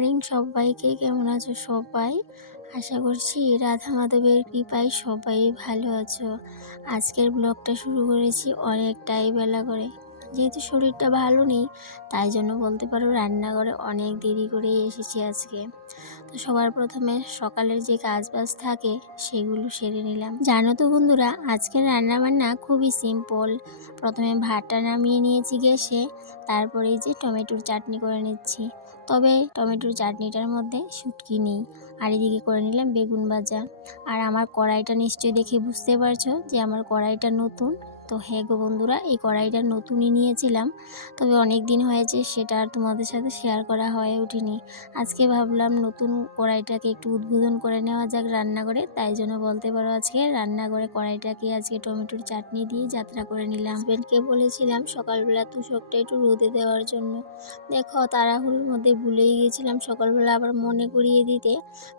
Morning সবাইকে। কেমন আছো সবাই? আশা করছি রাধা মাধবের কৃপায় সবাই ভালো আছো। আজকের ব্লগটা শুরু করেছি অনেকটাই বেলা করে, যেহেতু শরীরটা ভালো নেই তাই জন্য বলতে পারো রান্নাঘরে অনেক দেরি করেই এসেছি আজকে। তো সবার প্রথমে সকালের যে কাজবাজ থাকে সেগুলো সেরে নিলাম। জানো তো বন্ধুরা, আজকের রান্নাবান্না খুবই সিম্পল। প্রথমে ভাতটা নামিয়ে নিয়েছি গ্যাসে, তারপরে যে টমেটোর চাটনি করে নিচ্ছি। তবে টমেটোর চাটনিটার মধ্যে শুটকি নেই। আর এদিকে করে নিলাম বেগুন ভাজা। আর আমার কড়াইটা নিশ্চয়ই দেখে বুঝতে পারছো যে আমার কড়াইটা নতুন। তো হ্যাঁ গো বন্ধুরা, এই কড়াইটা নতুনই নিয়েছিলাম, তবে অনেক দিন হয়েছে সেটা আর তোমাদের সাথে শেয়ার করা হয়ে ওঠেনি। আজকে ভাবলাম নতুন কড়াইটাকে একটু উদ্বোধন করে নেওয়া যাক রান্নাঘরে, তাই জন্য বলতে পারো আজকে রান্নাঘরে কড়াইটাকে আজকে টমেটোর চাটনি দিয়ে যাত্রা করে নিলাম। হাজবেন্ডকে বলেছিলাম সকালবেলা তুষকটা একটু রোদে দেওয়ার জন্য। দেখো তাড়াহুড়োর মধ্যে ভুলেই গিয়েছিলাম সকালবেলা আবার মনে করিয়ে দিতে,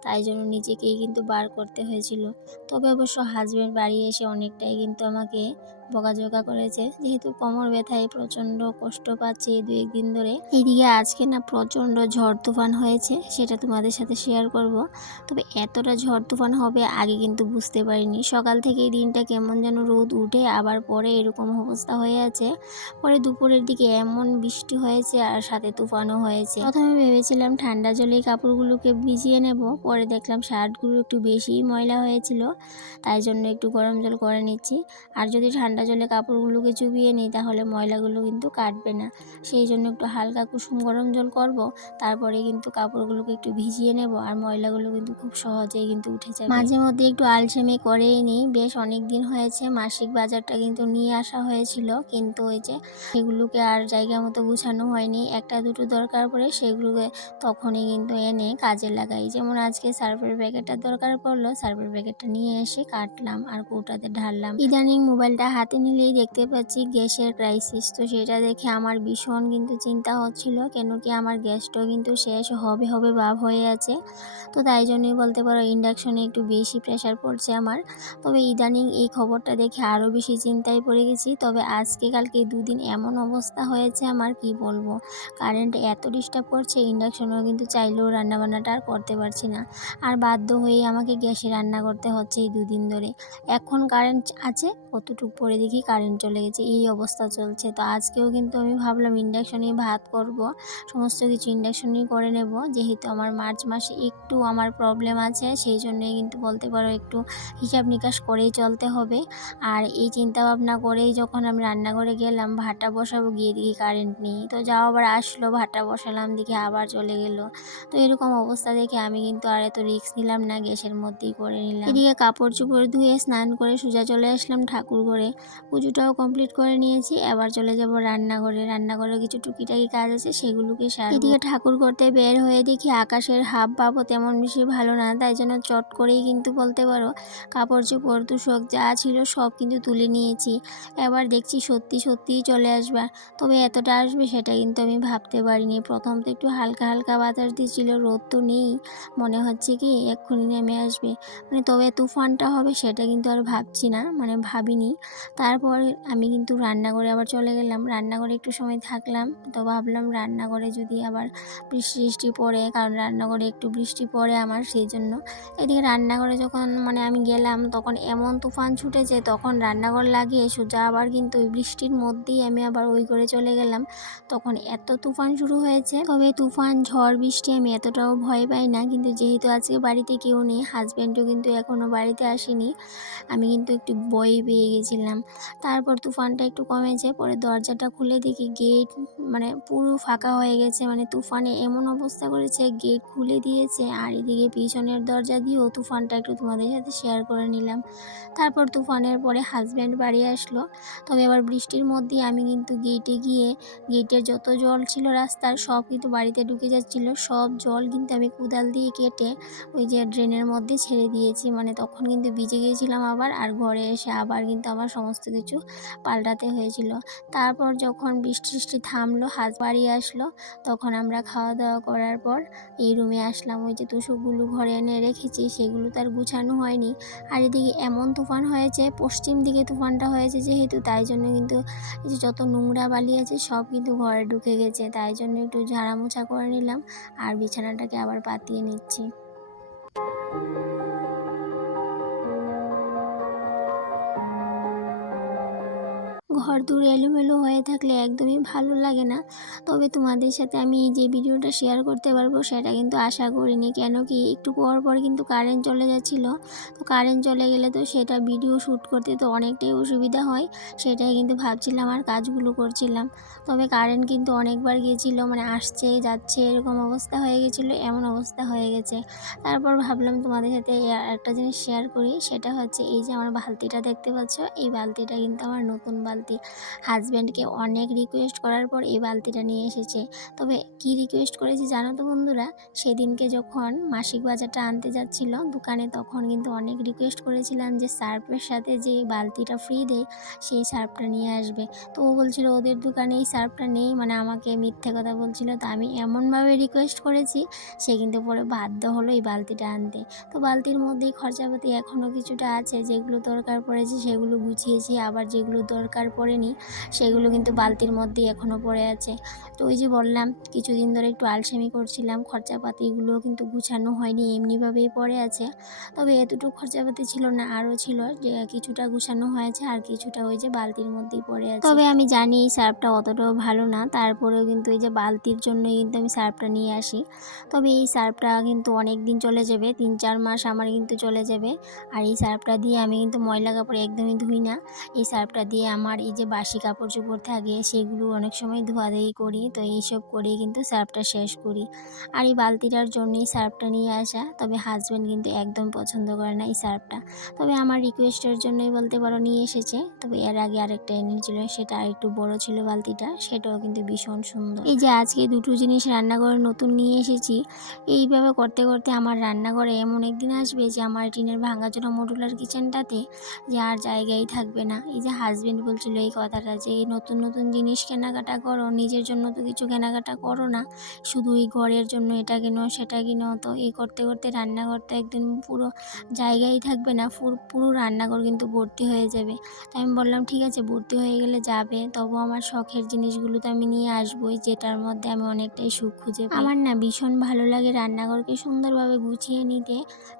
তাই জন্য নিজেকেই কিন্তু বার করতে হয়েছিল। তবে অবশ্য হাজবেন্ড বাড়ি এসে অনেকটাই কিন্তু আমাকে বকাঝকা করেছে, যেহেতু কোমর ব্যথায় প্রচণ্ড কষ্ট পাচ্ছে এই 2-1 দিন ধরে। এদিকে আজকে না প্রচণ্ড ঝড় তুফান হয়েছে, সেটা তোমাদের সাথে শেয়ার করব। তবে এতটা ঝড় তুফান হবে আগে কিন্তু বুঝতে পারিনি। সকাল থেকে এই দিনটা কেমন যেন রোদ উঠে আবার পরে এরকম অবস্থা হয়ে আছে। পরে দুপুরের দিকে এমন বৃষ্টি হয়েছে আর সাথে তুফানও হয়েছে। প্রথমে ভেবেছিলাম ঠান্ডা জলেই কাপড়গুলোকে ভিজিয়ে নেব, পরে দেখলাম শার্টগুলো একটু বেশিই ময়লা হয়েছিল, তাই জন্য একটু গরম জল করে নিচ্ছি। আর যদি ঠান্ডা জলে কাপড়গুলোকে চুবিয়ে নিই তাহলে ময়লাগুলো কিন্তু কাটবে না, সেই জন্য একটু হালকা কুসুম গরম জল করব, তারপরে কিন্তু কাপড়গুলোকে একটু ভিজিয়ে নেব আর ময়লাগুলো কিন্তু খুব সহজেই কিন্তু উঠে যাবে। মাঝে মধ্যে একটু আলসেমি করেই নিই, বেশ অনেক দিন হয়েছে। মাসিক বাজারটা কিন্তু নিয়ে আসা হয়েছিল, কিন্তু ওই যে সেগুলোকে আর জায়গা মতো গুছানো হয়নি। একটা দুটো দরকার পড়ে সেগুলোকে তখনই কিন্তু এনে কাজে লাগাই। যেমন আজকে সার্ফের প্যাকেটটা দরকার পড়লো, সার্ফের প্যাকেটটা নিয়ে এসে কাটলাম আর কৌটাতে ঢাললাম। ইদানিং মোবাইলটা হাতে নিলেই দেখতে পাচ্ছি গ্যাসের ক্রাইসিস, তো সেটা দেখে আমার ভীষণ কিন্তু চিন্তা হচ্ছিল, কেন কি আমার গ্যাসটাও কিন্তু শেষ হবে হবে ভাব হয়ে আছে। তো তাই জন্যই বলতে পারো ইন্ডাকশনে একটু বেশি প্রেশার পড়ছে আমার। তবে ইদানিং এই খবরটা দেখে আরও বেশি চিন্তায় পড়ে গেছি। তবে আজকে কালকে 2 দিন এমন অবস্থা হয়েছে আমার, কি বলবো, কারেন্ট এত ডিস্টার্ব করছে, ইন্ডাকশনেও কিন্তু চাইলেও রান্নাবান্নাটা আর করতে পারছি না। আর বাধ্য হয়েই আমাকে গ্যাসে রান্না করতে হচ্ছে এই 2 দিন ধরে। এখন কারেন্ট আছে, কতটুকু পরে দেখি কারেন্ট চলে গেছে, এই অবস্থা চলছে। তো আজকেও কিন্তু আমি ভাবলাম ইন্ডাকশনেই ভাত করব, সমস্ত কিছু ইন্ডাকশনেই করে নেব, যেহেতু আমার মার্চ মাসে একটু আমার প্রবলেম আছে, সেই জন্যই কিন্তু বলতে পারো একটু হিসাব নিকাশ করেই চলতে হবে। আর এই চিন্তা ভাবনা করেই যখন আমি রান্নাঘরে গেলাম ভাতটা বসাবো, গিয়ে দেখি কারেন্ট নেই। তো যাও আবার আসলো, ভাতটা বসালাম, দেখি আবার চলে গেল। তো এরকম অবস্থা দেখে আমি কিন্তু আর এত রিস্ক নিলাম না, গ্যাসের মধ্যেই করে নিলাম। এদিকে কাপড় চোপড় ধুয়ে স্নান করে সোজা চলে আসলাম ঠাকুর ঘরে, পুজোটাও কমপ্লিট করে নিয়েছি। এবার চলে যাব রান্নাঘরে। রান্নাঘরে কিছু টুকিটাকি কাজ আছে, সেগুলোকে সারবো। এদিকে ঠাকুর করতে বের হয়ে দেখি আকাশের হাব ভাবও তেমন বেশি ভালো না, তাই জন্য চট করেই কিন্তু বলতে পারো কাপড় চোপড় তুষক যা ছিল সব কিন্তু তুলে নিয়েছি। এবার দেখছি সত্যি সত্যিই চলে আসবে, তবে এতটা আসবে সেটা কিন্তু আমি ভাবতে পারিনি। প্রথম তো একটু হালকা হালকা বাতাস দিচ্ছিল, রোদ তো নেই, মনে হচ্ছে কি এক্ষুনি নেমে আসবে, তবে তুফানটা হবে সেটা কিন্তু আর ভাবছি না, ভাবিনি। তারপর আমি কিন্তু রান্নাঘরে আবার চলে গেলাম। রান্নাঘরে একটু সময় থাকলাম, তো ভাবলাম রান্নাঘরে যদি আবার বৃষ্টি বৃষ্টি পড়ে, কারণ রান্নাঘরে একটু বৃষ্টি পড়ে আমার, সেই জন্য। এদিকে রান্নাঘরে যখন আমি গেলাম তখন এমন তুফান ছুটেছে, তখন রান্নাঘর লাগিয়ে সোজা আবার কিন্তু ওই বৃষ্টির মধ্যেই আমি আবার ওই ঘরে চলে গেলাম। তখন এত তুফান শুরু হয়েছে। তবে তুফান ঝড় বৃষ্টি আমি এতটাও ভয় পাই না, কিন্তু যেহেতু আজকে বাড়িতে কেউ নেই, হাজব্যান্ডও কিন্তু এখনও বাড়িতে আসেনি, আমি কিন্তু একটু ভয় পেয়ে গেছিলাম। তারপর তুফানটা একটু কমেছে, পরে দরজাটা খুলে দেখি গেট পুরো ফাঁকা হয়ে গেছে, তুফানে এমন অবস্থা করেছে, গেট খুলে দিয়েছে। আর এদিকে পিছনের দরজা দিয়েও তুফানটা একটু তোমাদের সাথে শেয়ার করে নিলাম। তারপর তুফানের পরে হাজব্যান্ড বাড়ি আসলো। তবে এবার বৃষ্টির মধ্যেই আমি কিন্তু গেটে গিয়ে গেটের যত জল ছিল রাস্তার সব কিন্তু বাড়িতে ঢুকে যাচ্ছিল, সব জল কিন্তু আমি কোদাল দিয়ে কেটে ওই যে ড্রেনের মধ্যে ছেড়ে দিয়েছি। তখন কিন্তু ভিজে গিয়েছিলাম আবার, আর ঘরে এসে আবার কিন্তু আমার সমস্ত কিছু পাল্টাতে হয়েছিল। তারপর যখন বৃষ্টি থামলো, বাড়ি আসলো, তখন আমরা খাওয়া দাওয়া করার পর এই রুমে আসলাম। ওই যে তোষকগুলো ঘরে এনে রেখেছি সেগুলো তার গুছানো হয়নি। আর এদিকে এমন তুফান হয়েছে, পশ্চিম দিকে তুফানটা হয়েছে যেহেতু, তাই জন্য কিন্তু এই যে যত নোংরা বালি আছে সব কিন্তু ঘরে ঢুকে গেছে। তাই জন্য একটু ঝাড়া মোছা করে নিলাম আর বিছানাটাকে আবার পাতিয়ে নিচ্ছি। ঘরদোর এলোমেলো হয়ে থাকলে একদমই ভালো লাগে না। তবে তোমাদের সাথে আমি যে ভিডিওটা শেয়ার করতে পারবো সেটা কিন্তু আশা করিনি। কেন কি, একটু পর পর কিন্তু কারেন্ট চলে যাচ্ছিল। তো কারেন্ট চলে গেলে তো সেটা ভিডিও শ্যুট করতে তো অনেকটাই অসুবিধা হয়। সেটাই কিন্তু ভাবছিলাম আর কাজগুলো করছিলাম। তবে কারেন্ট কিন্তু অনেকবার গিয়েছিল, মানে আসছে যাচ্ছে এরকম অবস্থা হয়ে গেছিলো, এমন অবস্থা হয়ে গেছে। তারপর ভাবলাম তোমাদের সাথে একটা জিনিস শেয়ার করি, সেটা হচ্ছে এই যে আমার বালতিটা দেখতে পাচ্ছ, এই বালতিটা কিন্তু আমার নতুন বালতি। হাজব্যান্ডকে অনেক রিকোয়েস্ট করার পর এই বালতিটা নিয়ে এসেছে। তবে কি রিকোয়েস্ট করেছি জানো তো বন্ধুরা, সেদিনকে যখন মাসিক বাজারটা আনতে যাচ্ছিল দোকানে, তখন কিন্তু অনেক রিকোয়েস্ট করেছিলাম যে সার্ফের সাথে যে বালতিটা ফ্রি দেয় সেই সার্ফটা নিয়ে আসবে। তো ও বলছিল ওদের দোকানে এই সার্ফটা নেই, মানে আমাকে মিথ্যে কথা বলছিল। তো আমি এমনভাবে রিকোয়েস্ট করেছি, সে কিন্তু পরে বাধ্য হলো এই বালতিটা আনতে। তো বালতির মধ্যেই খরচাপাতি এখনও কিছুটা আছে, যেগুলো দরকার পড়েছে সেগুলো গুছিয়েছি, আবার যেগুলো দরকার পড়েনি সেগুলো কিন্তু বালতির মধ্যেই এখনও পড়ে আছে। তো ওই যে বললাম কিছুদিন ধরে একটু আলসেমি করছিলাম, খরচাপাতিগুলো কিন্তু গুছানো হয়নি, এমনিভাবেই পড়ে আছে। তবে এতটুকু খরচাপাতি ছিল না, আরও ছিল, যে কিছুটা গুছানো হয়েছে আর কিছুটা ওই যে বালতির মধ্যেই পড়ে আছে। তবে আমি জানি এই সার্ফটা অতটাও ভালো না, তারপরেও কিন্তু এই যে বালতির জন্যই কিন্তু আমি সার্ফটা নিয়ে আসি। তবে এই সার্ফটা কিন্তু অনেক দিন চলে যাবে, 3-4 মাস আমার কিন্তু চলে যাবে। আর এই সার্ফটা দিয়ে আমি কিন্তু ময়লা কাপড় একদমই ধুই না। এই সার্ফটা দিয়ে আমার এই যে বাসি কাপড় চোপড় থাকে সেগুলো অনেক সময় ধোয়াধুয়ি করি, তো এইসব করেই কিন্তু সার্ফটা শেষ করি। আর এই বালতিটার জন্যই সার্ফটা নিয়ে আসা। তবে হাজব্যান্ড কিন্তু একদম পছন্দ করে না এই সার্ফটা, তবে আমার রিকোয়েস্টের জন্যই বলতে পারো নিয়ে এসেছে। তবে এর আগে আরেকটা এনেছিল, সেটা একটু বড় ছিল বালতিটা, সেটাও কিন্তু ভীষণ সুন্দর। এই যে আজকে দুটো জিনিস রান্নাঘরে নতুন নিয়ে এসেছি, এইভাবে করতে করতে আমার রান্নাঘরে এমন একদিন আসবে যে আমার টিনের ভাঙাচোরা মডুলার কিচেনটাতে যে আর জায়গাই থাকবে না। এই যে হাজবেন্ড বলছিল এই কথাটা যে এই নতুন নতুন জিনিস কেনাকাটা করো, নিজের জন্য তো কিছু কেনাকাটা করো না, শুধু এই ঘরের জন্য এটা কিনো সেটা কিনো। তো এই করতে করতে রান্নাঘর তো একদিন পুরো জায়গাই থাকবে না, পুরো রান্নাঘর কিন্তু ভর্তি হয়ে যাবে। তো আমি বললাম ঠিক আছে, ভর্তি হয়ে গেলে যাবে, তবু আমার শখের জিনিসগুলো তো আমি নিয়ে আসবোই, যেটার মধ্যে আমি অনেকটাই সুখ খুঁজে পাই। আমার না ভীষণ ভালো লাগে রান্নাঘরকে সুন্দরভাবে গুছিয়ে নিতে,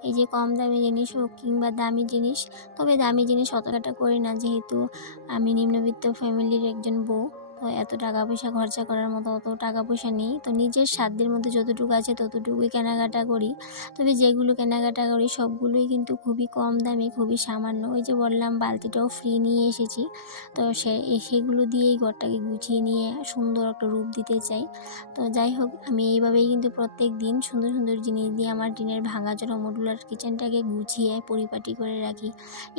এই যে কম দামি জিনিস হোক কিংবা দামি জিনিস। তবে দামি জিনিস অতটা করি না, যেহেতু আমি নিম্নবিত্ত ফ্যামিলির একজন বউ। তো এত টাকা পয়সা খরচা করার মতো অত টাকা পয়সা নেই, তো নিজের সাধ্যের মধ্যে যতটুকু আছে ততটুকুই কেনাকাটা করি। তবে যেগুলো কেনাকাটা করি সবগুলোই কিন্তু খুবই কম দামি, খুবই সামান্য। ওই যে বললাম বালতিটাও ফ্রি নিয়ে এসেছি, তো সেগুলো দিয়েই ঘরটাকে গুছিয়ে নিয়ে সুন্দর একটা রূপ দিতে চাই। তো যাই হোক, আমি এইভাবেই কিন্তু প্রত্যেক দিন সুন্দর সুন্দর জিনিস দিয়ে আমার টিনের ভাঙাচোরা মডুলার কিচেনটাকে গুছিয়ে পরিপাটি করে রাখি।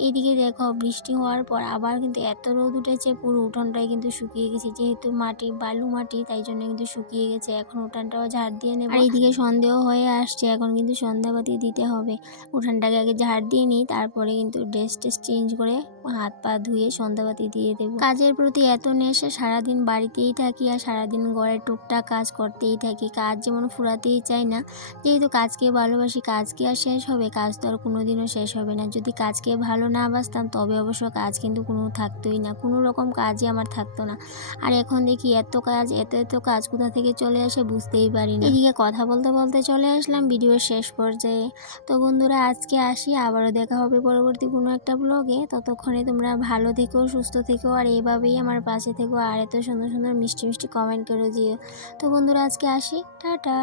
এইদিকে দেখো বৃষ্টি হওয়ার পর আবার কিন্তু এত রোদ উঠেছে, পুরো উঠোনটাই কিন্তু শুকিয়ে গেছে, যেহেতু মাটি বালু মাটি তাই জন্য কিন্তু শুকিয়ে গেছে। এখন উঠানটাও ঝাড় দিয়ে নেব। আর এইদিকে সন্দেহ হয়ে আসছে, এখন কিন্তু সন্ধ্যাবাতি দিতে হবে। উঠানটাকে আগে ঝাড় দিয়ে নিই, তারপরে কিন্তু ড্রেস চেঞ্জ করে হাত পা ধুয়ে সন্ধ্যাবাতি দিয়ে দেবো। কাজের প্রতি এত নেশা, সারাদিন বাড়িতেই থাকি আর সারাদিন ঘরের টুকটাক কাজ করতেই থাকি, কাজ যেমন ফুরাতেই চায় না। যেহেতু কাজকে ভালোবাসি, কাজকে আর শেষ হবে? কাজ তো আর কোনোদিনও শেষ হবে না। যদি কাজকে ভালো না বাসতাম তবে অবশ্য কাজ কিন্তু কোনো থাকতোই না, কোনো রকম কাজই আমার থাকতো না। আর এখন দেখি এত কাজ, এত কাজ কোথা থেকে চলে আসে বুঝতেই পারি না। এদিকে কথা বলতে বলতে চলে আসলাম ভিডিওর শেষ পর্যায়ে। তো বন্ধুরা আজকে আসি, আবারও দেখা হবে পরবর্তী কোনো একটা ব্লগে। ততক্ষণে তোমরা ভালো থেকো, সুস্থ থেকো, আর এভাবেই আমার পাশে থেকো, আর এত সুন্দর সুন্দর মিষ্টি মিষ্টি কমেন্ট করে দিও। তো বন্ধুরা আজকে আসি, টাটা।